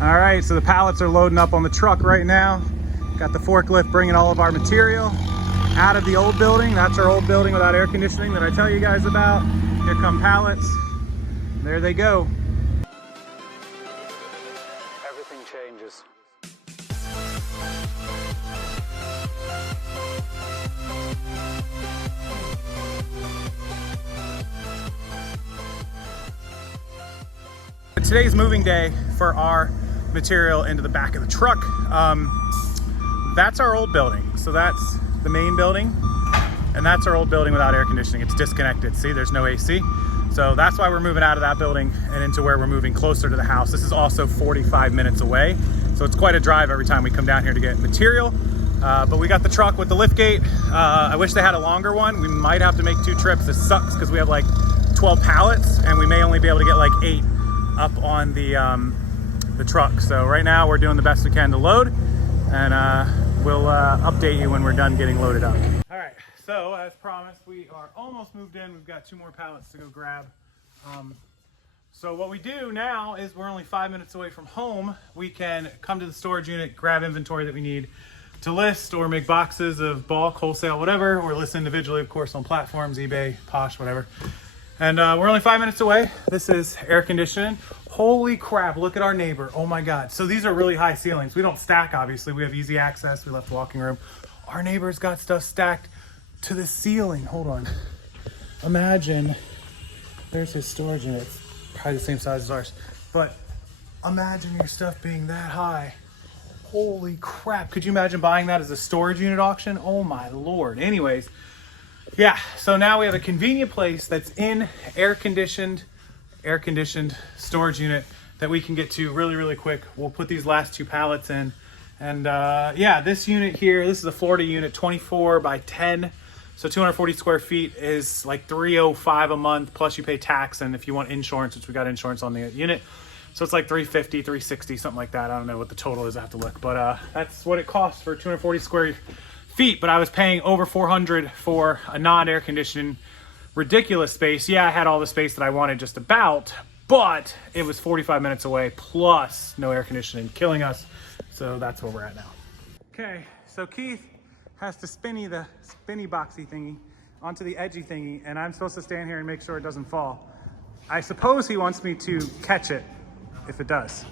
All right, so the pallets are loading up on the truck right now. Got the forklift bringing all of our material out of the old building. That's our old building without air conditioning that I tell you guys about. Here come pallets. There they go. Everything changes. Today's moving day for our material into the back of the truck. That's our old building. So that's the main building, and that's our old building without air conditioning. It's disconnected. See, there's no AC. So that's why we're moving out of that building and into where we're moving closer to the house. This is also 45 minutes away. So it's quite a drive every time we come down here to get material. But we got the truck with the lift gate. I wish they had a longer one. We might have to make 2 trips. This sucks because we have like 12 pallets and we may only be able to get like 8 up on the truck. So right now we're doing the best we can to load, and we'll update you when we're done getting loaded up. All right, so as promised, we are almost moved in. We've got 2 more pallets to go grab. So what we do now is we're only 5 minutes away from home. We can come to the storage unit, grab inventory that we need to list or make boxes of bulk, wholesale, whatever, or list individually, of course, on platforms, eBay, Posh, whatever. And we're only 5 minutes away. This is air conditioning. Holy crap, look at our neighbor. Oh my God. So these are really high ceilings. We don't stack, obviously. We have easy access. We left the walking room. Our neighbor's got stuff stacked to the ceiling. Hold on. Imagine, there's his storage unit. It's probably the same size as ours. But imagine your stuff being that high. Holy crap. Could you imagine buying that as a storage unit auction? Oh my Lord. Anyways. Yeah, so now we have a convenient place that's in air-conditioned storage unit that we can get to really, really quick. We'll put these last 2 pallets in. And yeah, this unit here, this is a Florida unit, 24 by 10. So 240 square feet is like $305 a month, plus you pay tax. And if you want insurance, which we got insurance on the unit. So it's like $350, $360, something like that. I don't know what the total is, I have to look. But that's what it costs for 240 square feet. But I was paying over $400 for a non-air conditioned ridiculous space. Yeah, I had all the space that I wanted just about, but it was 45 minutes away plus no air conditioning, killing us. So that's where we're at now. Okay, so Keith has to spinny the spinny boxy thingy onto the edgy thingy, and I'm supposed to stand here and make sure it doesn't fall. I suppose he wants me to catch it if it does.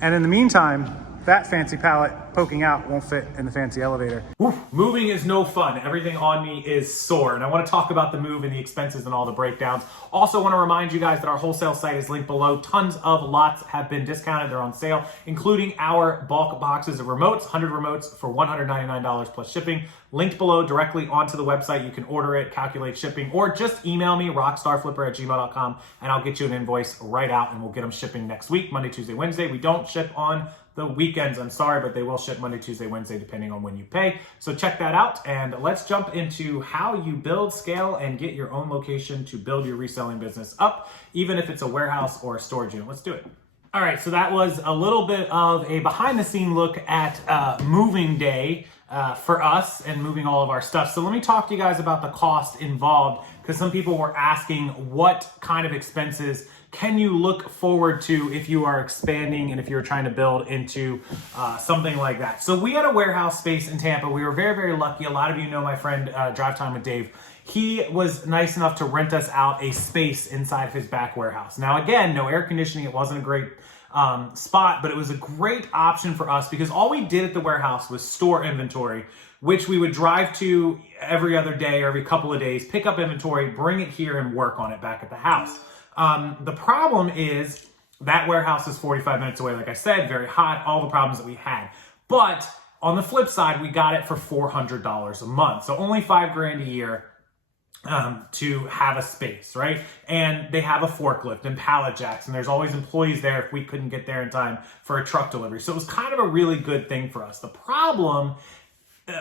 And in the meantime, that fancy pallet poking out won't fit in the fancy elevator. Oof, moving is no fun. Everything on me is sore. And I want to talk about the move and the expenses and all the breakdowns. Also want to remind you guys that our wholesale site is linked below. Tons of lots have been discounted. They're on sale, including our bulk boxes of remotes, 100 remotes for $199 plus shipping. Linked below directly onto the website. You can order it, calculate shipping, or just email me, rockstarflipper@gmail.com, and I'll get you an invoice right out and we'll get them shipping next week, Monday, Tuesday, Wednesday. We don't ship on the weekends, I'm sorry, but they will ship Monday, Tuesday, Wednesday, depending on when you pay. So check that out, and let's jump into how you build, scale, and get your own location to build your reselling business up, even if it's a warehouse or a storage unit. Let's do it. All right, so that was a little bit of a behind-the-scene look at moving day for us and moving all of our stuff. So let me talk to you guys about the cost involved, because some people were asking what kind of expenses can you look forward to if you are expanding and if you're trying to build into something like that. So we had a warehouse space in Tampa. We were very, very lucky. A lot of you know my friend Drive Time with Dave. He was nice enough to rent us out a space inside of his back warehouse. Now, again, no air conditioning. It wasn't a great spot, but it was a great option for us because all we did at the warehouse was store inventory, which we would drive to every other day or every couple of days, pick up inventory, bring it here and work on it back at the house. The problem is that warehouse is 45 minutes away. Like I said, very hot, all the problems that we had. But on the flip side, we got it for $400 a month. So only $5,000 a year to have a space, right? And they have a forklift and pallet jacks, and there's always employees there if we couldn't get there in time for a truck delivery. So it was kind of a really good thing for us. The problem,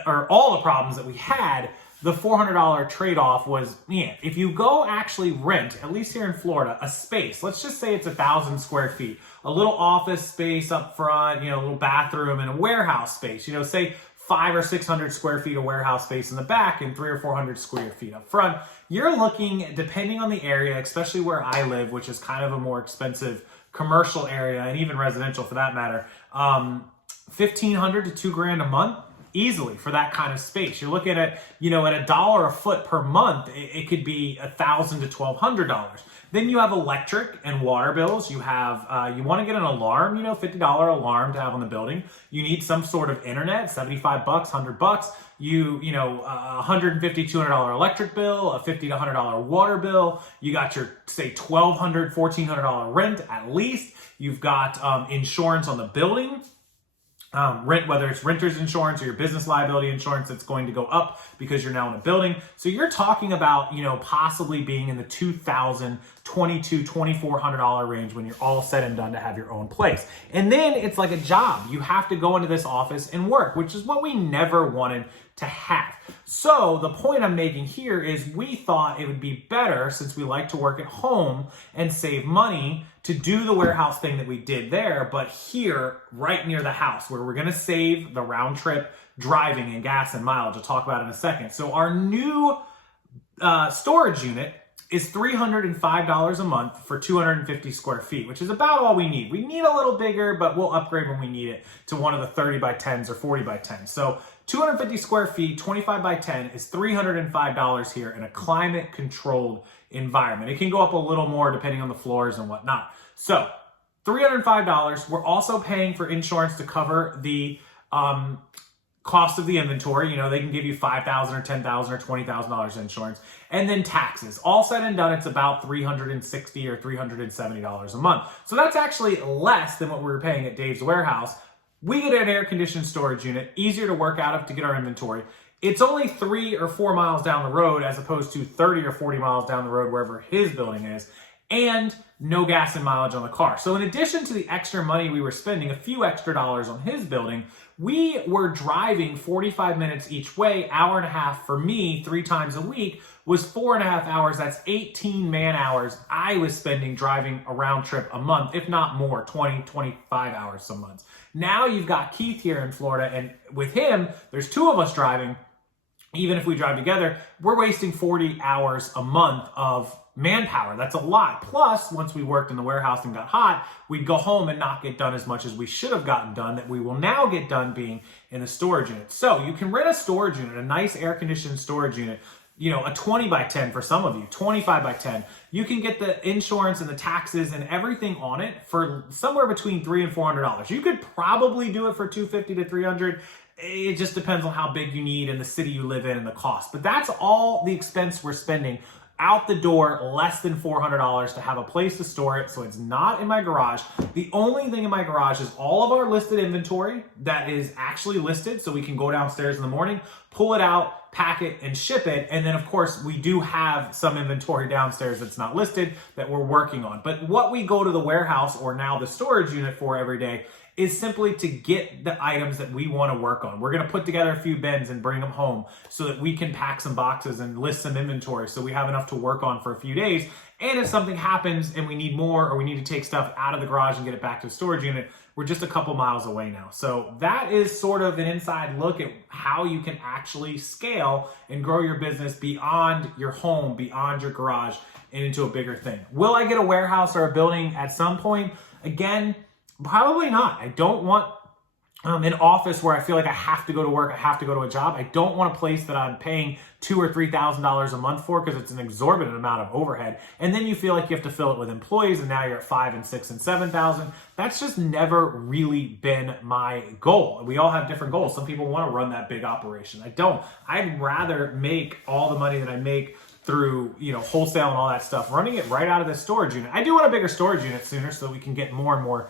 or all the problems that we had, the $400 trade-off was, if you go actually rent, at least here in Florida, a space, let's just say it's 1,000 square feet, a little office space up front, a little bathroom and a warehouse space, say 500 or 600 square feet of warehouse space in the back and 300 or 400 square feet up front, you're looking, depending on the area, especially where I live, which is kind of a more expensive commercial area, and even residential for that matter, $1,500 to $2,000 a month easily for that kind of space. You're looking at, you know, at $1 a foot per month, it could be $1,000 to $1,200. Then you have electric and water bills. You have, you want to get an alarm, you know, $50 alarm to have on the building. You need some sort of internet, $75, $100. You know, $150, $200 electric bill, a $50 to $100 water bill. You got your, say, $1,200, $1,400 rent at least. You've got insurance on the building. Rent, whether it's renter's insurance or your business liability insurance, that's going to go up because you're now in a building. So you're talking about, you know, possibly being in the $2,000, $2,200, $2,400 range when you're all said and done to have your own place. And then it's like a job. You have to go into this office and work, which is what we never wanted to have. So the point I'm making here is we thought it would be better, since we like to work at home and save money, to do the warehouse thing that we did there, but here, right near the house, where we're gonna save the round trip driving and gas and mileage. I'll talk about it in a second. So our new storage unit is $305 a month for 250 square feet, which is about all we need. We need a little bigger, but we'll upgrade when we need it to one of the 30 by 10s or 40 by 10s. So 250 square feet, 25 by 10 is $305 here in a climate controlled environment. It can go up a little more depending on the floors and whatnot. So $305. We're also paying for insurance to cover the cost of the inventory. You know, they can give you $5,000 or $10,000 or $20,000 insurance. And then taxes. All said and done, it's about $360 or $370 a month. So that's actually less than what we were paying at Dave's Warehouse. We get an air-conditioned storage unit, easier to work out of to get our inventory. It's only 3 or 4 miles down the road as opposed to 30 or 40 miles down the road wherever his building is, and no gas and mileage on the car. So in addition to the extra money we were spending, a few extra dollars on his building, we were driving 45 minutes each way, hour and a half for me 3 times a week, was 4.5 hours. That's 18 man hours I was spending driving a round trip a month, if not more, 20, 25 hours some months. Now you've got Keith here in Florida, and with him, there's 2 of us driving. Even if we drive together, we're wasting 40 hours a month of manpower. That's a lot. Plus, once we worked in the warehouse and got hot, we'd go home and not get done as much as we should have gotten done that we will now get done being in a storage unit. So you can rent a storage unit, a nice air-conditioned storage unit, you know, a 20 by 10 for some of you, 25 by 10. You can get the insurance and the taxes and everything on it for somewhere between $300 and $400. You could probably do it for $250 to $300. It just depends on how big you need and the city you live in and the cost. But that's all the expense we're spending out the door, less than $400 to have a place to store it. So it's not in my garage. The only thing in my garage is all of our listed inventory that is actually listed. So we can go downstairs in the morning, pull it out, pack it, and ship it. And then of course we do have some inventory downstairs that's not listed that we're working on. But what we go to the warehouse, or now the storage unit, for every day is simply to get the items that we want to work on. We're going to put together a few bins and bring them home so that we can pack some boxes and list some inventory so we have enough to work on for a few days. And if something happens and we need more, or we need to take stuff out of the garage and get it back to the storage unit, we're just a couple miles away now. So that is sort of an inside look at how you can actually scale and grow your business beyond your home, beyond your garage, and into a bigger thing. Will I get a warehouse or a building at some point? Again, probably not. I don't want an office where I feel like I have to go to work, I have to go to a job. I don't want a place that I'm paying $2,000 or $3,000 a month for, because it's an exorbitant amount of overhead. And then you feel like you have to fill it with employees, and now you're at $5,000 and $6,000 and $7,000. That's just never really been my goal. We all have different goals. Some people want to run that big operation. I don't. I'd rather make all the money that I make through, you know, wholesale and all that stuff, running it right out of the storage unit. I do want a bigger storage unit sooner so that we can get more and more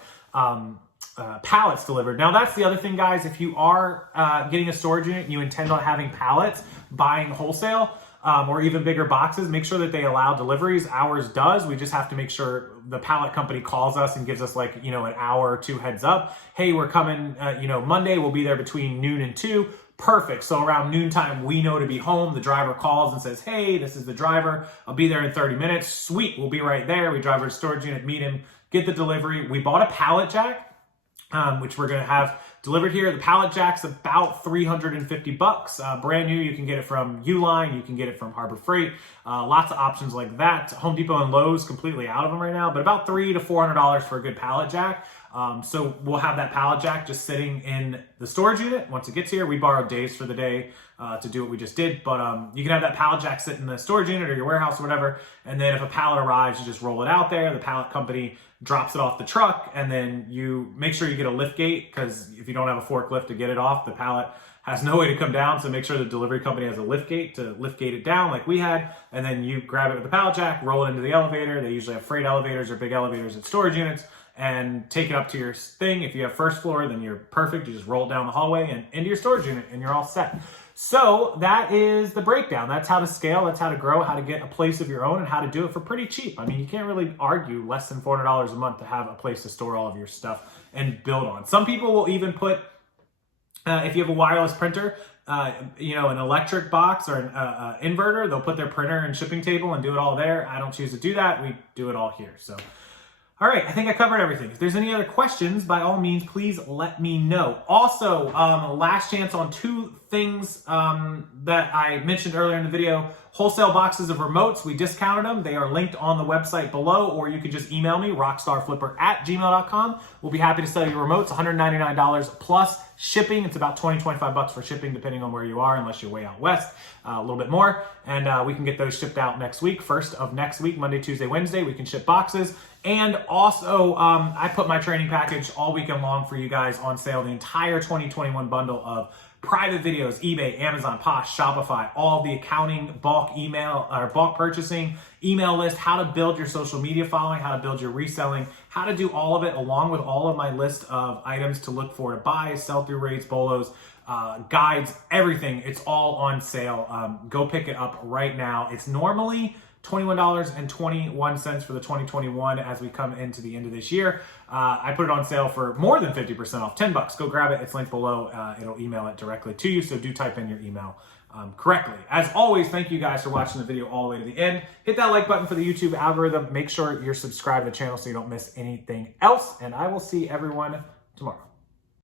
pallets delivered. Now that's the other thing, guys. If you are getting a storage unit and you intend on having pallets, buying wholesale, or even bigger boxes, make sure that they allow deliveries. Ours does. We just have to make sure the pallet company calls us and gives us, like, you know, an hour or 2 heads up. Hey, we're coming, you know, Monday. We'll be there between noon and 2. Perfect. So around noontime, we know to be home. The driver calls and says, hey, this is the driver. I'll be there in 30 minutes. Sweet. We'll be right there. We drive our storage unit, meet him, get the delivery. We bought a pallet jack. which we're going to have delivered here. The pallet jack's about $350. Brand new. You can get it from Uline. You can get it from Harbor Freight. Lots of options like that. Home Depot and Lowe's completely out of them right now, but about $300 to $400 for a good pallet jack. So we'll have that pallet jack just sitting in the storage unit. Once it gets here, we borrowed days for the day to do what we just did. But you can have that pallet jack sit in the storage unit or your warehouse or whatever. And then if a pallet arrives, you just roll it out there. The pallet company drops it off the truck, and then you make sure you get a lift gate, because if you don't have a forklift to get it off, the pallet has no way to come down. So make sure the delivery company has a lift gate to lift gate it down like we had. And then you grab it with the pallet jack, roll it into the elevator. They usually have freight elevators or big elevators at storage units, and take it up to your thing. If you have first floor, then you're perfect. You just roll it down the hallway and into your storage unit, and you're all set. So that is the breakdown. That's how to scale, that's how to grow, how to get a place of your own, and how to do it for pretty cheap. I mean, you can't really argue less than $400 a month to have a place to store all of your stuff and build on. Some people will even put, if you have a wireless printer, you know, an electric box or an inverter, they'll put their printer and shipping table and do it all there. I don't choose to do that. We do it all here. So, all right, I think I covered everything. If there's any other questions, by all means, please let me know. Also, last chance on two things that I mentioned earlier in the video. Wholesale boxes of remotes, we discounted them. They are linked on the website below, or you can just email me, rockstarflipper@gmail.com. We'll be happy to sell you remotes, $199 plus shipping. It's about $20, $25 for shipping, depending on where you are, unless you're way out west, a little bit more. And we can get those shipped out next week, first of next week, Monday, Tuesday, Wednesday. We can ship boxes. And also, I put my training package all weekend long for you guys on sale, the entire 2021 bundle of private videos, eBay, Amazon, Posh, Shopify, all the accounting, bulk email or bulk purchasing, email list, how to build your social media following, how to build your reselling, how to do all of it, along with all of my list of items to look for to buy, sell-through rates, bolos, guides, everything. It's all on sale. Go pick it up right now. It's normally $21.21 for the 2021 as we come into the end of this year. I put it on sale for more than 50% off, $10. Go grab it. It's linked below. It'll email it directly to you. So do type in your email correctly. As always, thank you guys for watching the video all the way to the end. Hit that like button for the YouTube algorithm. Make sure you're subscribed to the channel so you don't miss anything else. And I will see everyone tomorrow.